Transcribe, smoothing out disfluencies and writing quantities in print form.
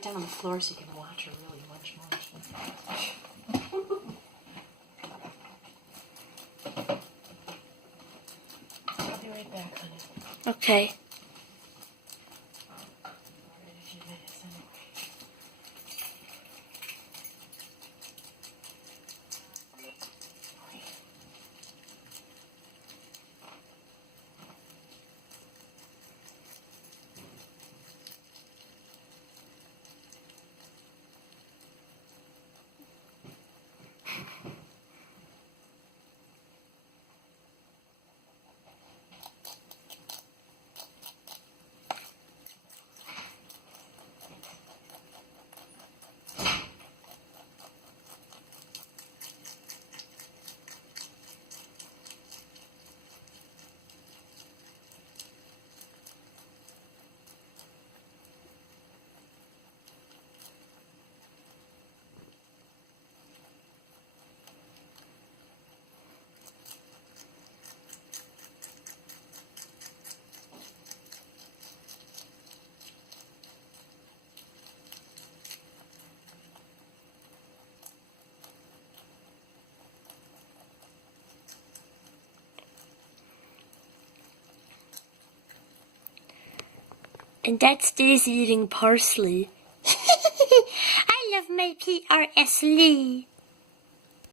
right down on the floor so you can watch her really munch. I'll be right back, honey. Okay. Already a few minutes anyway. And that's Daisy eating parsley. I love my PRS Lee.